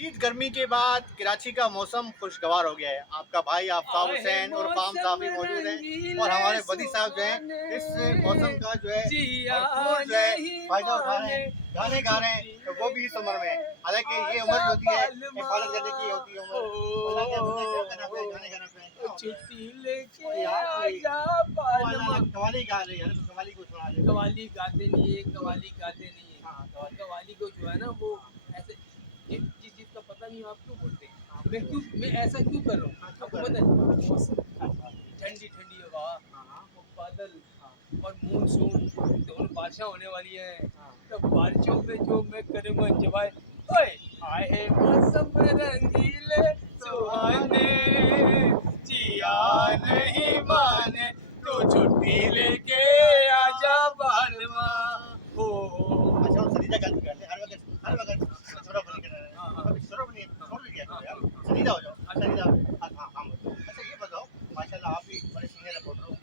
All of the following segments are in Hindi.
शदीद गर्मी के बाद कराची का मौसम खुशगवार हो गया है। आपका भाई आफताब हुसैन और फाम साहब भी मौजूद हैं और हमारे बदी साहब जो हैं इस मौसम का जो है भरपूर जो है फायदा उठा रहे हैं, गाने गा रहे हैं, तो वो भी इस उम्र में। हालांकि ये उम्र जो होती है हिफाजत करने की होती है उम्र। अल्लाह के बंदे क्या करना पे गाने गाना पे क्या होता है? छुट्टी लेके कोई यार कोई आजा बालमा। कवाली गा रही है, कवाली को सुना दे। कवाली गाते नहीं है, कवाली गाते नहीं है। हाँ, और कवाली को जो है ना वो ऐसे जिस चीज़ का पता नहीं हो, आप क्यों बोलते हैं? मैं ऐसा क्यों कर रहा हूँ हाँ, क्यों आपको कर पता रहे हैं? है? मौसम, अच्छा, ठंडी ठंडी हवा, हाँ, वो बादल हाँ, और मानसून दोनों बारिशां होने वाली हैं। हाँ। तो बारिशों में जो मैं करूँगा एंजॉय। ओए आए मौसम रंगीले सुहाने, जिया नहीं माने तो छुट्टी लेके आजा बालमा। ओ अच्छा, वो सलीजा गाती करते हैं, हर वक़्त छोरा बनी कर रहे हैं। हाँ, हाँ। कभी छोरा बनी छोड़ भी दिया हाँ, करो यार, हाँ, सलीजा हो जाओ, हाँ। सलीजा। हाँ, हाँ, हाँ, अच्छा ये बताओ, माशाल्लाह आप भी बड़े सीनियर रिपोर्टर हो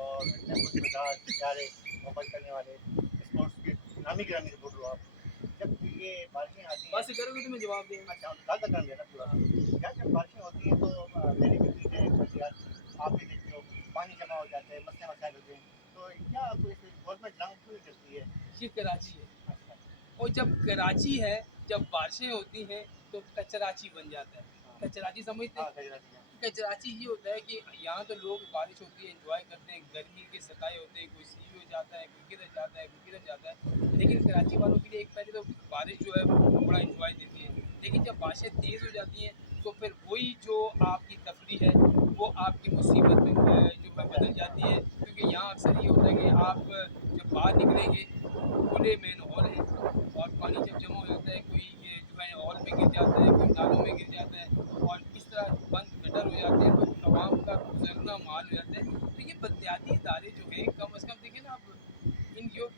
और इतने खुशमिजाज, प्यारे, मोहब्बत करने वाले, स्पोर्ट्स के नामी-गिरामी रिपोर्टर हो आप। जब ये बारिशें आती हैं बस करोगे तो मैं जवाब दूंगा। अच्छा, दाल तक कर देना पूरा। क्या जब बारिशें होती हैं तो मेरी भी चीज़ें आप भी देखते हो, पानी जमा हो जाता है, मसले-मसाइल होते हैं, तो क्या कोई गवर्नमेंट लॉन्ग क्यों नहीं करती है? ये कराची है अच्छा, और जब कराची है, जब बारिशें होती हैं तो कचराची बन जाता है। हाँ, कचराची समझते हाँ, हैं? गजराती है। कचराची ये होता है कि यहाँ तो लोग बारिश होती है एंजॉय करते हैं, गर्मी के सताए होते हैं, कोई सीवी हो जाता है, कोई किधर जाता है, कोई किधर जाता है। लेकिन कराची वालों के लिए एक पहले तो बारिश जो है वो बड़ा एंजॉय देती है। लेकिन जब बारिशें तेज़ हो जाती हैं तो फिर वही जो आपकी तफरीह है वो आपकी मुसीबत में जो है बदल जाती है। क्योंकि यहाँ अक्सर ये होता है कि आप जब बाहर निकलेंगे खुले मेन हॉल है और पानी जब जमा हो जाता है कोई ये जो है हॉल में गिर जाता है, कोई नालों में गिर जाता है और इस तरह बंद गटर हो जाते हैं तो आवाम का गुजरना माल हो जाता है। तो ये बलदियाती इदारे जो हैं कम अज़ कम देखिए ना आप, इन जो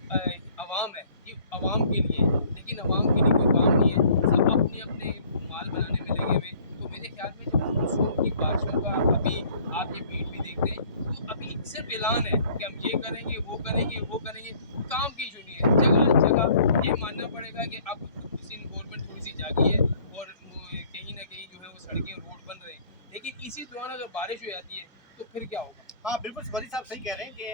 आवाम है ये आवाम के लिए है, लेकिन आवाम के लिए कोई काम नहीं है, सब अपने अपने माल बनाने में लगे हुए। तो मेरे ख्याल में जब मानसून की बारिशों का अभी आप ये बीट भी देखते हैं तो अभी सिर्फ ऐलान है कि हम ये करेंगे वो करेंगे वो करेंगे, काम की जो नहीं है। जगह जगह ये मानना पड़ेगा कि अब किसी गवर्नमेंट थोड़ी सी जागी है और कहीं ना कहीं जो है वो सड़कें रोड बन रहे हैं, लेकिन इसी दौरान अगर बारिश हो जाती है तो फिर क्या होगा? हाँ, बिल्कुल वली साहब सही कह रहे हैं कि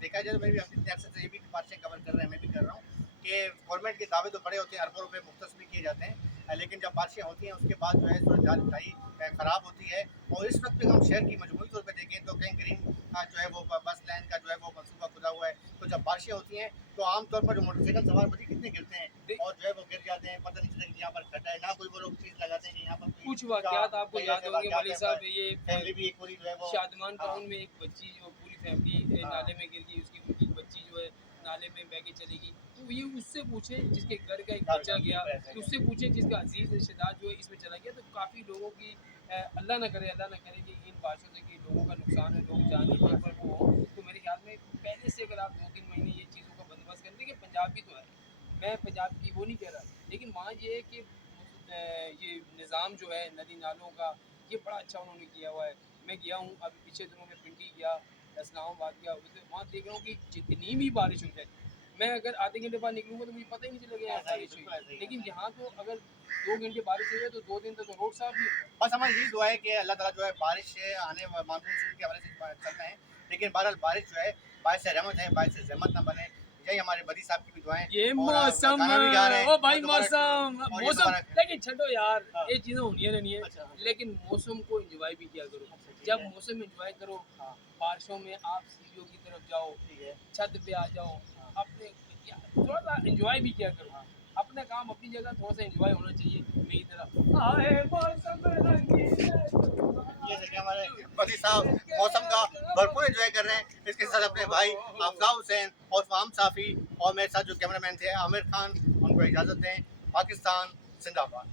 देखा जाए तो मैं भी अपनी तरफ से ये भी बातें कवर कर रहे हैं, मैं भी कर रहा हूँ कि गवर्नमेंट के दावे तो बड़े होते हैं, अरबों रुपए मुख्तस भी किए जाते हैं, लेकिन जब बारिशें होती हैं उसके बाद जो है सूरत ढाई ख़राब होती है। और इस वक्त हम शहर की मजमूरी तौर पर देखें तो कहीं ग्रीन का जो है वो बस लाइन का जो है वो मनसूबा खुदा हुआ है। तो जब बारिशें होती हैं तो आमतौर पर जो मोटरसाइकिल सवार बड़ी कितने गिरते हैं और जो है वो गिर जाते हैं, पता नहीं चलता कि यहाँ पर खड्डा है, ना कोई वो लोग चीज़ लगाते हैं कि यहाँ पर कुछ कोई वाकयात आपको याद होंगे मलिक साहब, ये फैमिली भी एक पूरी जो है वो शादमान हाँ, टाउन में एक बच्ची जो पूरी फैमिली हाँ, नाले में गिर गई, उसकी उनकी बच्ची जो है नाले में बह के चली गई। तो ये उससे पूछे जिसके घर का एक बच्चा गया, तो उससे पूछे जिसका अजीज रिश्तेदार जो है इसमें चला गया। तो काफ़ी लोगों की अल्लाह ना करे कि इन बारिशों से कि लोगों का नुकसान है, लोग जान नहीं पर वो हो। तो मेरे ख्याल में पहले से अगर आप 2-3 महीने ये चीज़ों का बंदोबस्त करें, देखिए पंजाब भी तो है, मैं पंजाब की वो नहीं कह रहा, लेकिन वहाँ ये है कि ये निज़ाम जो है नदी नालों का ये बड़ा अच्छा उन्होंने किया हुआ है। मैं गया हूँ अभी पिछले दिनों में पिंडी गया, इस्लामाबाद गया, उधर वहाँ देख रहा हूँ कि जितनी भी बारिश हो जाए, मैं अगर आधे घंटे बाद निकलूँगा तो मुझे पता ही नहीं चलेगा यहाँ ऐसा ही बारिश बिल्कुल ऐसा हुई। ही लेकिन है। यहाँ तो अगर 2 घंटे बारिश हो जाए तो 2 दिन तक तो रोड साफ नहीं होगा। बस हमारी यही दुआ है कि अल्लाह ताला जो है बारिश से आने मानसून शुरू के हवाले से चल रहे हैं, लेकिन बहरहाल बारिश जो है बारिश से रहमत है, बारिश से जहमत ना बने। यही हमारे बदी साहब की भी दुआएं ये और मौसम गाना भी गा रहे हैं ओ भाई और दोबारा मौसम और ये मौसम, दोबारा लेकिन छोड़ो यार, हाँ, ये चीज़ें होनी है नहीं है, अच्छा हाँ, लेकिन मौसम को एंजॉय भी किया करो। अच्छा ठीक जब है, मौसम एंजॉय करो, हाँ, बारिशों में आप सीढ़ियों की तरफ जाओ, ठीक है, छत पे आ जाओ, हाँ, अपने थोड़ा सा एंजॉय भी किया करो। हाँ। अपना काम अपनी जगह थोड़ा सा एंजॉय होना चाहिए मेरी तरह। आए मौसम ये देखिए हमारे बदी साहब मौसम का भरपूर एंजॉय कर रहे हैं। इसके साथ अपने भाई अफजाल हुसैन और फाम साफी और मेरे साथ जो कैमरामैन थे आमिर खान, उनको इजाज़त दें। पाकिस्तान जिंदाबाद।